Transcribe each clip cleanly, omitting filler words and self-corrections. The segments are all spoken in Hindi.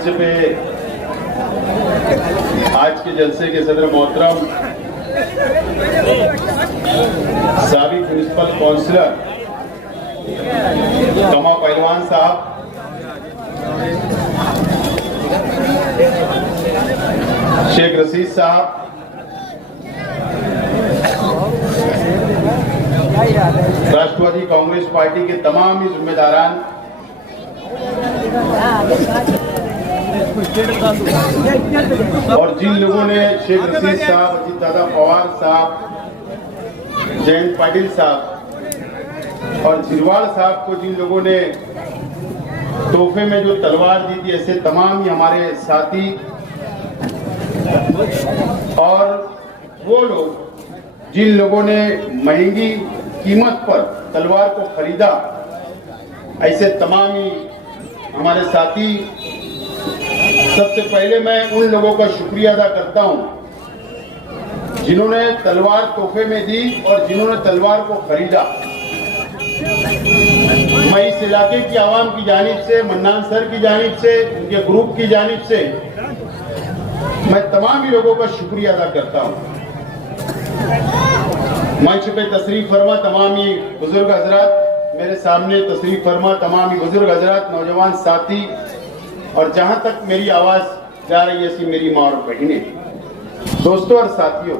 मंच पे आज के जलसे के सदर मोहतरम साबिक म्युनिसिपल काउंसिलर कमा पहलवान साहब, शेख रशीद साहब, राष्ट्रवादी कांग्रेस पार्टी के तमाम ही जिम्मेदारान, और जिन लोगों ने शेख रशीद साहब, अजीत दादा पवार साहब, जयंत पाटिल साहब और झिरवाल साहब को जिन लोगों ने तोहफे में जो तलवार दी थी, ऐसे तमाम ही हमारे साथी और वो लोग जिन लोगों ने महंगी कीमत पर तलवार को खरीदा, ऐसे तमाम ही हमारे साथी। सबसे पहले मैं उन लोगों का शुक्रिया अदा करता हूं जिन्होंने तलवार तोहफे में दी और जिन्होंने तलवार को खरीदा। मैं इस इलाके की आवाम की जानिब से, मन्नान सर की जानिब से, उनके ग्रुप की जानिब से मैं तमाम ही लोगों का शुक्रिया अदा करता हूं। मंच पे तशरीफ फरमा तमाम ही बुजुर्ग हजरात, मेरे सामने तशरीफ फरमा तमाम ही बुजुर्ग हजरात, नौजवान साथी और जहां तक मेरी आवाज जा रही है ऐसी मेरी माँ और बहनें, दोस्तों और साथियों,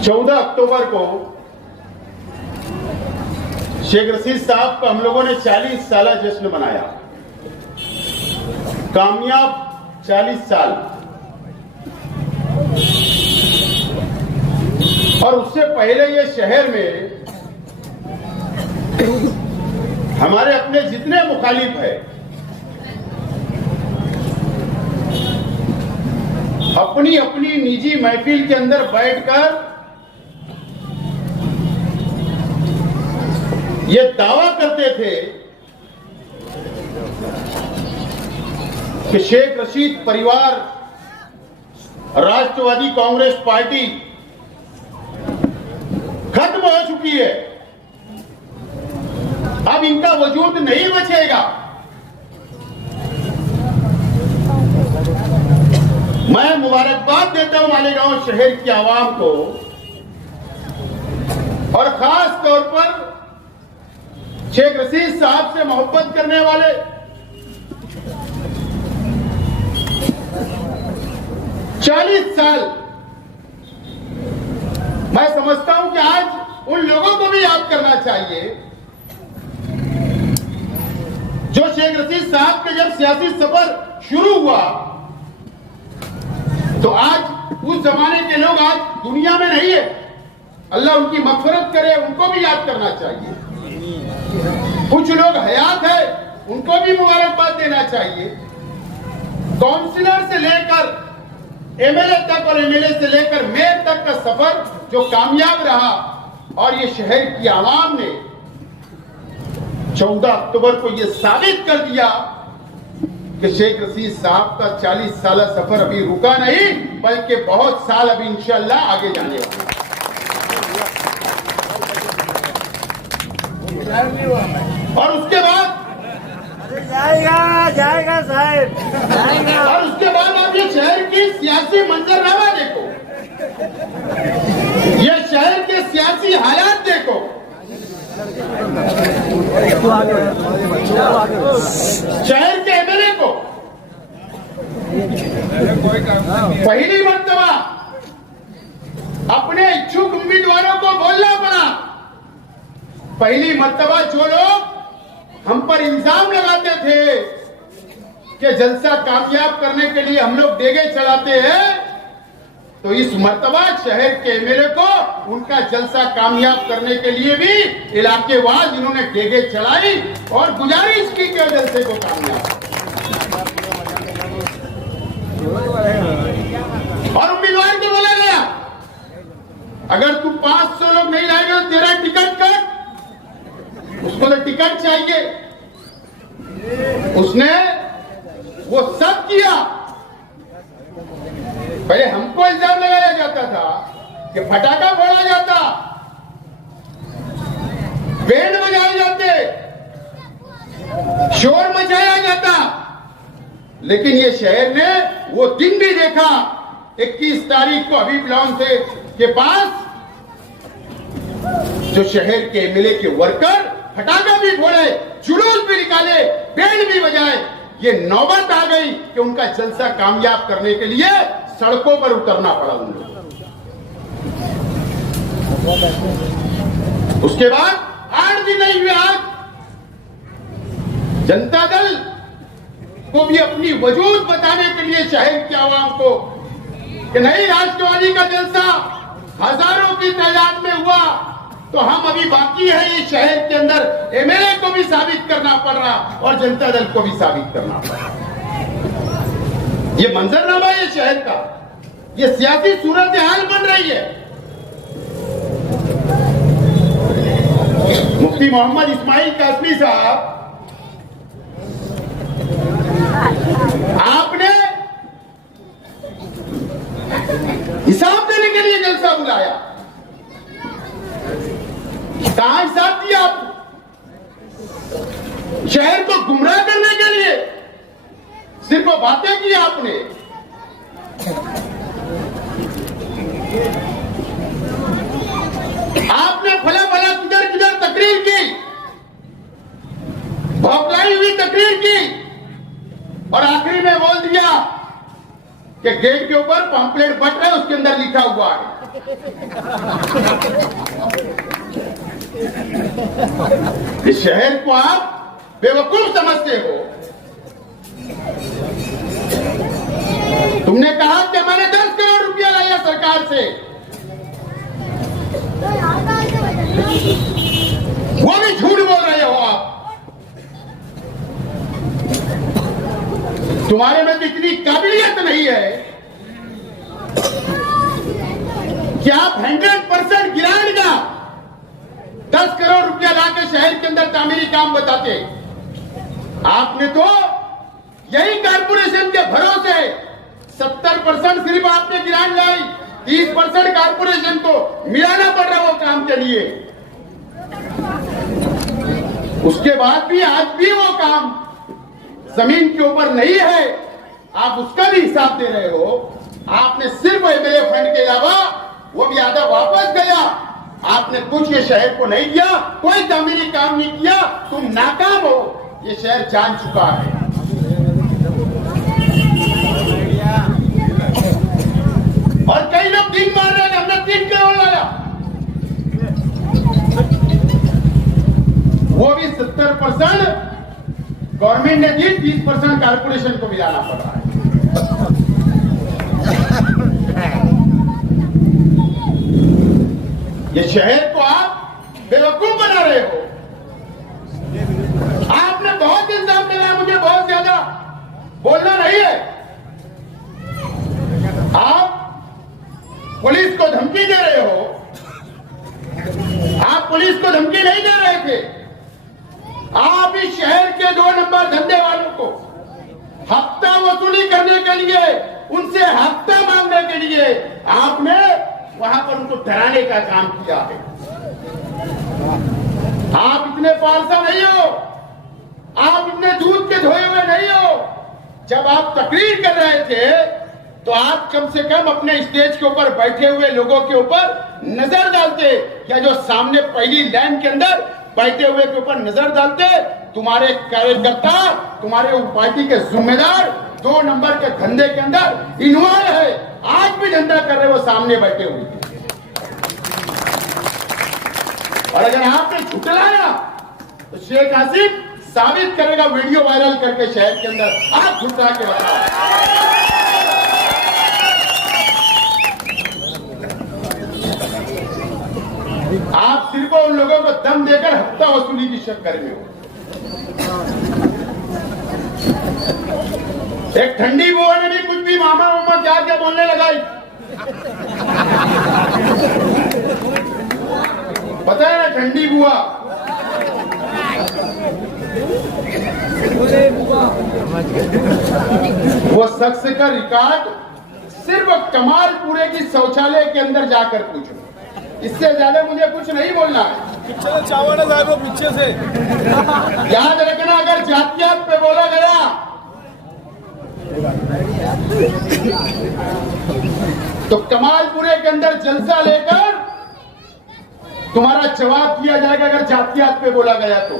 14 अक्टूबर को शेख रशीद साहब का हम लोगों ने 40 साला जश्न मनाया। कामयाब 40 साल। और उससे पहले ये शहर में हमारे अपने जितने मुखालिफ है, अपनी अपनी निजी महफिल के अंदर बैठकर ये दावा करते थे कि शेख रशीद परिवार, राष्ट्रवादी कांग्रेस पार्टी खत्म हो चुकी है, अब इनका वजूद नहीं बचेगा। मैं मुबारकबाद देता हूं मालेगांव शहर की आवाम को और खास तौर पर शेख रशीद साहब से मोहब्बत करने वाले, चालीस साल। मैं समझता हूं कि आज उन लोगों को भी याद करना चाहिए जो शेख रशीद साहब के जब सियासी सफर शुरू हुआ तो आज उस जमाने के लोग आज दुनिया में नहीं है, अल्लाह उनकी मग़फ़िरत करे, उनको भी याद करना चाहिए। कुछ लोग हयात है, उनको भी मुबारकबाद देना चाहिए। काउंसिलर से लेकर एमएलए तक और एमएलए से लेकर मेयर तक का सफर जो कामयाब रहा, और ये शहर की आवाम ने 14 अक्टूबर को ये साबित कर दिया कि शेख रशीद साहब का 40 साल सफर अभी रुका नहीं, बल्कि बहुत साल अभी इंशाअल्लाह आगे जाने वाले। और उसके बाद जाएगा साहब, जाएगा। और उसके बाद आप ये शहर की सियासी मंजरनामा देखो, ये शहर के सियासी हालात देखो। शहर के एमएलए को पहली मर्तबा अपने इच्छुक उम्मीदवारों को बोलना पड़ा। पहली मर्तबा जो लोग हम पर इल्जाम लगाते थे कि जलसा कामयाब करने के लिए हम लोग डेगे चढ़ाते हैं, तो इस मर्तबा शहर के एमएलए को उनका जलसा कामयाब करने के लिए भी इलाके वाल इन्होंने डेगे चढ़ाई और गुजारिश की कि जलसे को कामयाब। और उम्मीदवार को बोला गया, अगर तू 500 लोग नहीं लाएगा तो तेरा टिकट कट। उसको तो टिकट चाहिए, उसने वो सब किया। पहले हमको इल्जाम लगाया जाता था कि पटाखा फोड़ा जाता, बैंड बजाए जाते, लेकिन ये शहर ने वो दिन भी देखा 21 तारीख को हबीब लॉन से के पास जो शहर के एमएलए के वर्कर फटाखा भी फोड़े, जुलूस भी निकाले, बैंड भी बजाए। ये नौबत आ गई कि उनका जलसा कामयाब करने के लिए सड़कों पर उतरना पड़ा उन लोगों। उसके बाद 8 दिन नहीं हुए, आज जनता दल को भी अपनी वजूद बताने के लिए शहर की आवाम को कि नहीं, राष्ट्रवादी का जलसा हजारों की तादाद में हुआ तो हम अभी बाकी है ये शहर के अंदर एमएलए को भी साबित करना पड़ रहा और जनता दल को भी साबित करना पड़ रहा। ये मंजरनामा है ये शहर का, ये सियासी सूरत हाल बन रही है। मुफ्ती मोहम्मद इस्माइल कासमी साहब, आपने हिसाब देने के लिए जलसा बुलाया, कहां हिसाब दिया आपने? शहर को गुमराह करने के लिए सिर्फ बातें की आपने। आपने फला फला किधर किधर तकरीर की, भौकलाई हुई तकरीर की और आखिरी में बोल दिया कि गेट के ऊपर पंपलेट बट रहे, उसके अंदर लिखा हुआ है। इस शहर को आप बेवकूफ समझते हो। तुमने कहा कि मैंने 10 करोड़ रुपया लाया सरकार से, वो भी झूठ बोल रहे हो आप। तुम्हारे में तो इतनी काबिलियत नहीं है कि आप 100% गिरान का 10 करोड़ रुपया लाके शहर के अंदर तामीरी काम बताते। आपने तो यही कारपोरेशन के भरोसे 70% सिर्फ आपने गिरान लाई, 30% कारपोरेशन को मिलाना पड़ रहा वो काम के लिए। उसके बाद भी आज भी वो काम जमीन के ऊपर नहीं है, आप उसका भी हिसाब दे रहे हो। आपने सिर्फ एमएलए फंड के अलावा वो भी आधा वापस गया। आपने कुछ ये शहर को नहीं दिया, कोई तामीरी काम नहीं किया, तुम नाकाम हो, ये शहर जान चुका है। और कई लोग दिन मार रहे हैं, हमने 3 करोड़ लाया, वो भी 70% गवर्नमेंट ने दी, 30% कारपोरेशन को मिलाना पड़ रहा है। ये शहर को आप बेवकूफ बना रहे हो। आपने बहुत इंतजाम लगाया, मुझे बहुत ज्यादा बोलना नहीं है। आप पुलिस को धमकी दे रहे हो, आप पुलिस को धमकी नहीं दे रहे थे। आप इस शहर के 2 नंबर धंधे वालों को हफ्ता वसूली करने के लिए, उनसे हफ्ता मांगने के लिए आपने वहां पर उनको डराने का काम किया है। आप इतने पालसा नहीं हो, आप इतने दूध के धोए हुए नहीं हो। जब आप तकरीर कर रहे थे तो आप कम से कम अपने स्टेज के ऊपर बैठे हुए लोगों के ऊपर नजर डालते, या जो सामने पहली लाइन के अंदर बैठे हुए के ऊपर नजर डालते। तुम्हारे कार्यकर्ता, तुम्हारे पार्टी के जिम्मेदार 2 नंबर के धंधे के अंदर इन्वॉल्व है, आज भी धंधा कर रहे, वो सामने बैठे हुए। और अगर आपने झुटलाया तो शेख हसीन साबित करेगा, वीडियो वायरल करके शहर के अंदर आप झुटला के बताओ। आप सिर्फ उन लोगों को दम देकर हफ्ता वसूली की चक्कर में हो। एक ठंडी बुआ ने भी कुछ भी मामा मामा क्या क्या बोलने लगाई, पता है ना, ठंडी बुआ। वो शख्स का रिकॉर्ड सिर्फ कमालपुरे की शौचालय के अंदर जाकर पूछो, इससे ज्यादा मुझे कुछ नहीं बोलना है। पीछे से चावल है साहब, पीछे से याद रखना, अगर जातियात पे बोला गया तो कमालपुरे के अंदर जलसा लेकर तुम्हारा जवाब दिया जाएगा अगर जातियात पे बोला गया तो।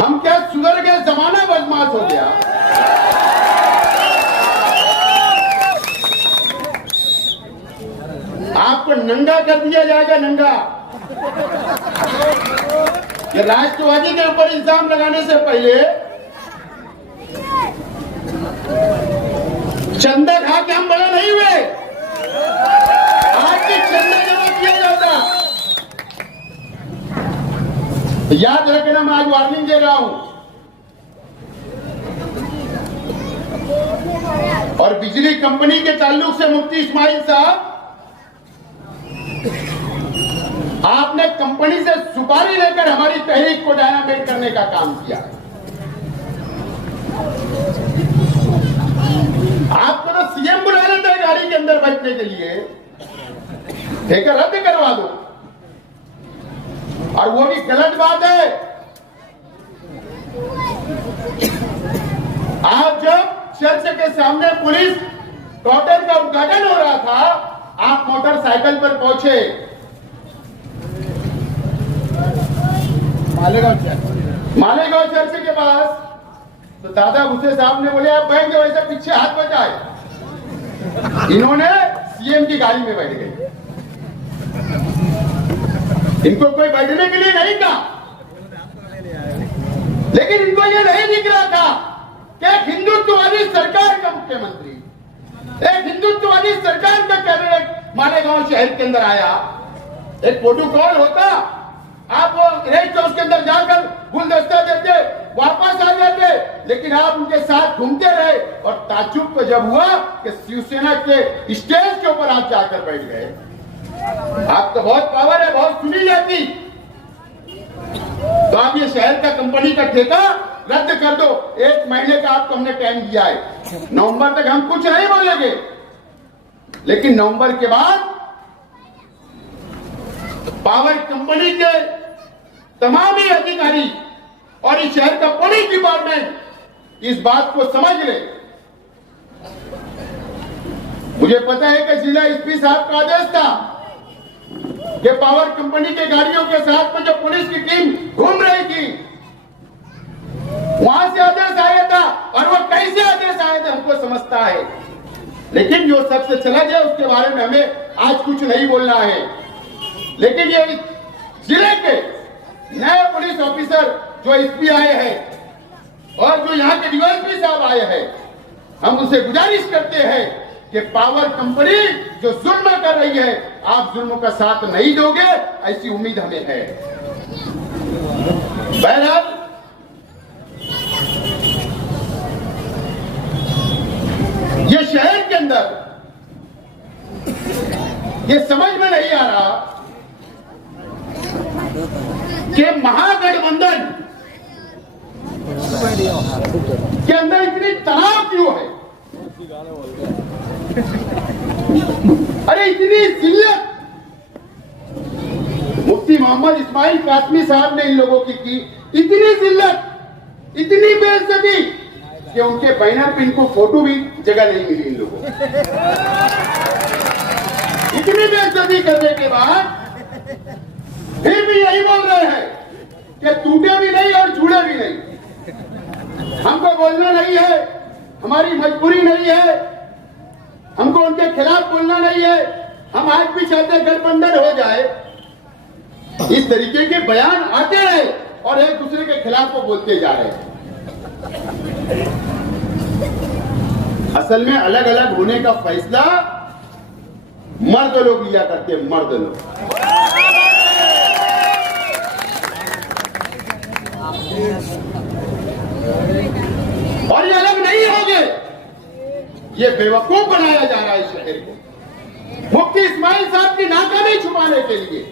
हम क्या सुधर गए, जमाना बदमाश हो गया। आपको नंगा कर दिया जाएगा, नंगा। ये राष्ट्रवादी के ऊपर इल्जाम लगाने से पहले चंदा खा के हम बड़े नहीं हुए। आज भी चंदा जमा किया जाता। याद रखना, मैं आज वार्निंग दे रहा हूं। और बिजली कंपनी के ताल्लुक से मुफ्ती इस्माइल साहब, आपने कंपनी से सुपारी लेकर हमारी तहरीक को डायनामेट करने का काम किया। आपको तो सीएम बुला लेता है गाड़ी के अंदर बैठने के लिए, ठेका रद्द करवा दो। और वो भी गलत बात है। आज जब चर्च के सामने पुलिस क्वार्टर का उद्घाटन हो रहा था, आप मोटरसाइकिल पर पहुंचे मालेगांव चर्च के पास, तो दादा भूसे साहब ने बोले आप बैठ जाओ, ऐसे पीछे हाथ बचाए। इन्होंने सीएम की गाड़ी में बैठ गए। इनको कोई बैठने के लिए नहीं कहा, लेकिन इनको यह नहीं दिख रहा था कि एक हिंदुत्ववादी सरकार का मुख्यमंत्री, एक हिंदुत्ववादी सरकार का कैबिनेट मालेगांव शहर के अंदर आया। एक प्रोटोकॉल होता, आप रेस्ट हाउस के अंदर जाकर गुलदस्ता देते, वापस आ जाते, लेकिन आप उनके साथ घूमते रहे। और ताज्जुब तो जब हुआ कि शिवसेना के स्टेज के ऊपर आप जाकर बैठ गए। आप तो बहुत पावर है, बहुत सुनी जाती। तो आप ये शहर का कंपनी का ठेका रद्द कर दो। 1 महीने का आपको हमने टाइम दिया है। नवंबर तक हम कुछ नहीं बोलेंगे, लेकिन नवंबर के बाद पावर कंपनी के तमाम ही अधिकारी और इस शहर का पुलिस डिपार्टमेंट इस बात को समझ ले। मुझे पता है कि जिला एसपी साहब का आदेश था कि पावर कंपनी के गाड़ियों के साथ में जो पुलिस की टीम घूम रही थी, वहां से आदेश आया था। और वो कैसे आदेश आए थे हमको समझता है, लेकिन जो सबसे चला गया उसके बारे में हमें आज कुछ नहीं बोलना है। लेकिन ये जिले के नए पुलिस ऑफिसर जो एसपी आए हैं और जो यहाँ के डीवाईएसपी साहब आए हैं, हम उनसे गुजारिश करते हैं कि पावर कंपनी जो जुल्म कर रही है, आप जुल्म का साथ नहीं दोगे, ऐसी उम्मीद हमें है। बहरहाल ये शहर के अंदर ये समझ में नहीं आ रहा कि महागठबंधन के अंदर इतनी तनाव क्यों है। अरे इतनी जिल्लत मुफ्ती मोहम्मद इस्माइल कासमी साहब ने इन लोगों की इतनी जिल्लत, इतनी बेइज्जती कि उनके बैनर पे इनको फोटो भी जगह नहीं मिली इन लोगों को। इतनी बेइज्जती करने के बाद फिर भी यही बोल रहे हैं कि टूटे भी नहीं और जुड़े भी नहीं। हमको बोलना नहीं है, हमारी मजबूरी नहीं है, हमको उनके खिलाफ बोलना नहीं है। हम आज भी चाहते गठबंधन हो जाए। इस तरीके के बयान आते रहे और एक दूसरे के खिलाफ वो बोलते जा रहे हैं। असल में अलग अलग होने का फैसला मर्द लोग लिया करते हैं, मर्द लोग। और ये अलग नहीं होंगे, ये बेवकूफ बनाया जा रहा है इस शहर को। मुफ्ती इस्माइल साहब की नाकामी छुपाने के लिए,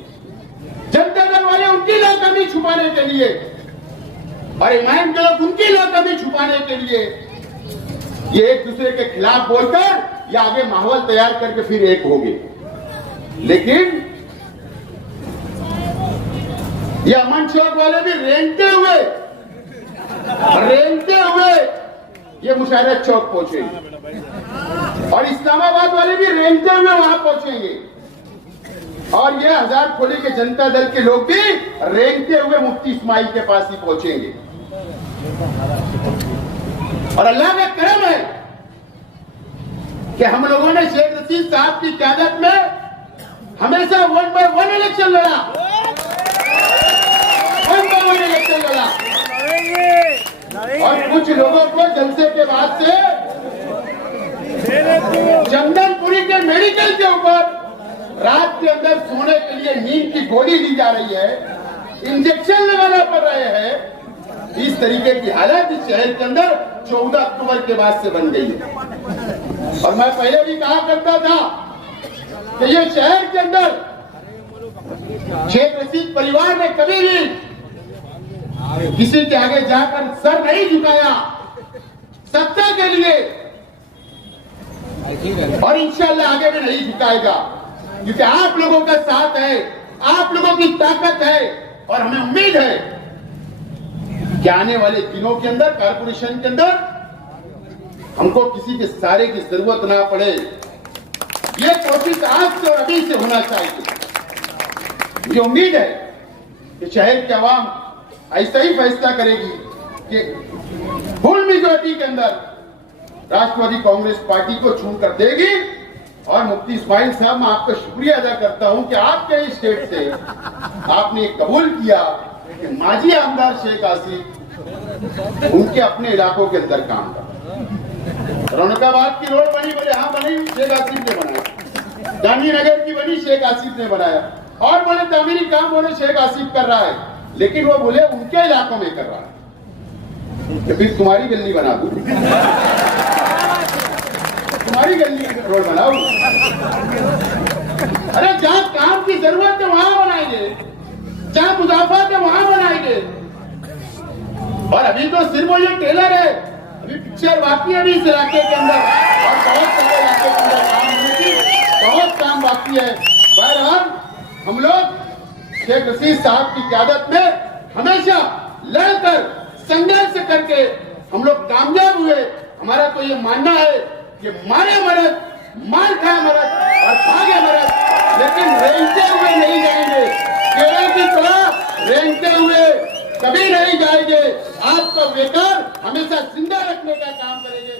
जनता दल वाले उनकी नाकामी छुपाने के लिए और इमाम के लोग उनकी नाकामी छुपाने के लिए ये एक दूसरे के खिलाफ बोलकर या आगे माहौल तैयार करके फिर एक होंगे। लेकिन ये अमन चौक वाले भी रेंगते हुए रेंगते हुए ये मुशाहिरा चौक पहुंचेंगे और इस्लामाबाद वाले भी रेंगते हुए वहां पहुंचेंगे और ये हजार खोली के जनता दल के लोग भी रेंगते हुए मुफ्ती इस्माइल के पास ही पहुंचेंगे। और अल्लाह का करम है कि हम लोगों ने शेख रशीद साहब की क़यादत में हमेशा 1 by 1 इलेक्शन लड़ा, 1 by 1 इलेक्शन लड़ा। और कुछ लोगों को जलसे के बाद से चंदनपुरी के मेडिकल के ऊपर रात के अंदर सोने के लिए नींद की गोली दी जा रही है, इंजेक्शन लगाना पड़ रहे हैं। इस तरीके की हालत इस शहर के अंदर 14 अक्टूबर के बाद से बन गई है। और मैं पहले भी कहा करता था कि ये शहर के अंदर शेख रशीद परिवार ने कभी भी किसी के आगे जाकर सर नहीं झुकाया सत्ता के लिए और इंशाल्लाह आगे भी नहीं झुकाएगा, क्योंकि आप लोगों का साथ है, आप लोगों की ताकत है और हमें उम्मीद है कि आने वाले दिनों के अंदर कारपोरेशन के अंदर हमको किसी के सहारे की जरूरत ना पड़े। ये कोशिश आज से और अभी से होना चाहिए। मुझे उम्मीद है कि शहर की आवाम ऐसा ही फैसला करेगी कि फुल मेजॉरिटी के अंदर राष्ट्रवादी कांग्रेस पार्टी को छूकर देगी। और मुफ्ती इस्माइल साहब, मैं आपका शुक्रिया अदा करता हूं कि आपके ही स्टेट से आपने कबूल किया कि माजी आमदार शेख आसिफ उनके अपने इलाकों के अंदर काम कर। रौनकाबाद की रोड बनी, बोले हाँ बनी, शेख आसिफ ने बनाया। गांधीनगर की बनी, शेख आसिफ ने बनाया। और बोले तामीरी काम बोले शेख आसिफ कर रहा है, लेकिन वो बोले उनके इलाकों में कर रहा है। तो फिर तुम्हारी गली बना दूं, तुम्हारी गली रोड बनाओ। अरे जहां काम की जरूरत है वहां बनाएंगे, जहां मुदाफात है वहां बनाएंगे। और अभी तो सिर्फ वो ये टेलर है, अभी पिक्चर बाकी है अभी इस इलाके के अंदर और बहुत सारे इलाके के अंदर काम होने की बहुत काम बाकी है। बहरहाल हम लोग शेख रशीद साहब की क़यादत में हमेशा लड़कर संघर्ष करके हम लोग कामयाब हुए। हमारा तो ये मानना है कि मारे मरद, मार खाए मरद और भागे मरद, लेकिन रेंगते हुए नहीं जाएंगे। केरल की तरह रेंगते हुए कभी नहीं जाएंगे। आपका बेकार हमेशा जिंदा रखने का काम करेंगे।